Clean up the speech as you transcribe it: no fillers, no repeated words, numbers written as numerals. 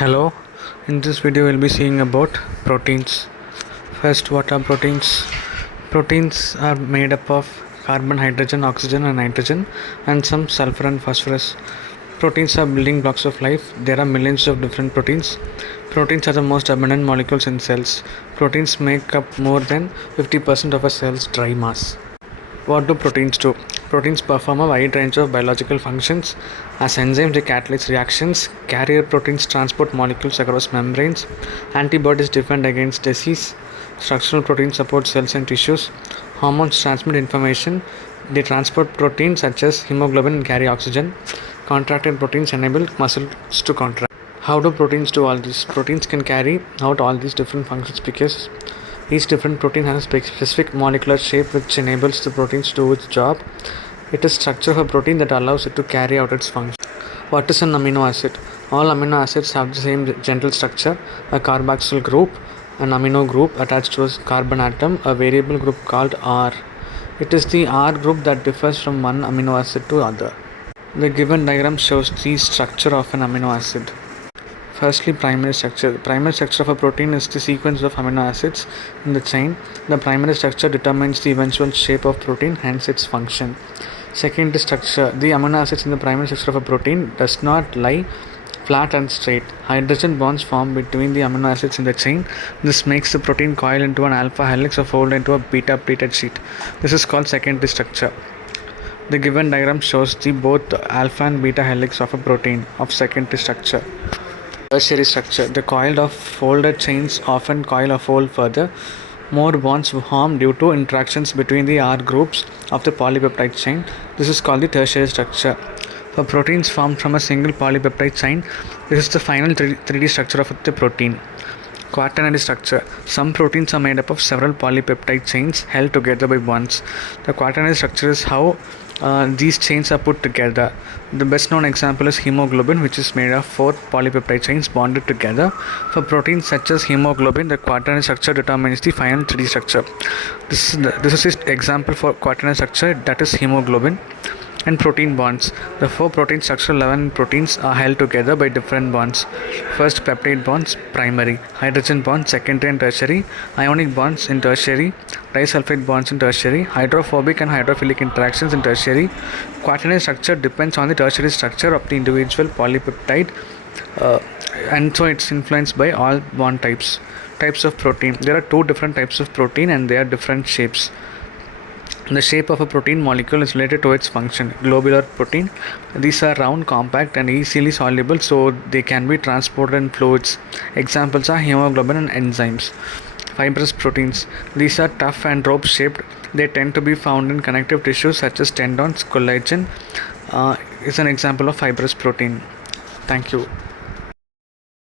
Hello, in this video we'll be seeing about proteins. First, what are proteins? Proteins are made up of carbon, hydrogen, oxygen and nitrogen and some sulfur and phosphorus. Proteins are building blocks of life. There are millions of different proteins. Proteins are the most abundant molecules in cells. Proteins make up more than 50% of a cell's dry mass. What do proteins do? Proteins perform a wide range of biological functions. As enzymes, they catalyze reactions. Carrier proteins transport molecules across membranes. Antibodies defend against disease. Structural proteins support cells and tissues. Hormones transmit information. They transport proteins such as hemoglobin and carry oxygen. Contracted proteins enable muscles to contract. How do proteins do all this? Proteins can carry out all these different functions because each different protein has a specific molecular shape which enables the protein to do its job. It is structure of a protein that allows it to carry out its function. What is an amino acid? All amino acids have the same general structure: a carboxyl group, an amino group attached to a carbon atom, a variable group called R. It is the R group that differs from one amino acid to other. The given diagram shows the structure of an amino acid. Firstly, primary structure. The primary structure of a protein is the sequence of amino acids in the chain. The primary structure determines the eventual shape of protein, hence its function. Secondary structure. The amino acids in the primary structure of a protein does not lie flat and straight. Hydrogen bonds form between the amino acids in the chain. This makes the protein coil into an alpha helix or fold into a beta pleated sheet. This is called secondary structure. The given diagram shows the both alpha and beta helix of a protein of secondary structure. Tertiary structure. The coiled or folded chains often coil or fold further. More bonds form due to interactions between the R groups of the polypeptide chain. This is called the tertiary structure. For proteins formed from a single polypeptide chain, this is the final 3D structure of the protein. Quaternary structure. Some proteins are made up of several polypeptide chains held together by bonds. The quaternary structure is how these chains are put together. The best known example is hemoglobin, which is made of 4 polypeptide chains bonded together. For proteins such as hemoglobin, the quaternary structure determines the final 3D structure. This is the example for quaternary structure, that is hemoglobin. And protein bonds. The 4 protein structural level proteins are held together by different bonds. First, peptide bonds, primary. Hydrogen bonds, secondary and tertiary. Ionic bonds in tertiary. Disulfide bonds in tertiary. Hydrophobic and hydrophilic interactions in tertiary. Quaternary structure depends on the tertiary structure of the individual polypeptide, and so it's influenced by all bond types. Types of protein. There are 2 different types of protein and they are different shapes. The shape of a protein molecule is related to its function. Globular protein. These are round, compact and easily soluble, so they can be transported in fluids. Examples are hemoglobin and enzymes. Fibrous proteins. These are tough and rope shaped. They tend to be found in connective tissues such as tendons. Collagen is an example of fibrous protein. Thank you.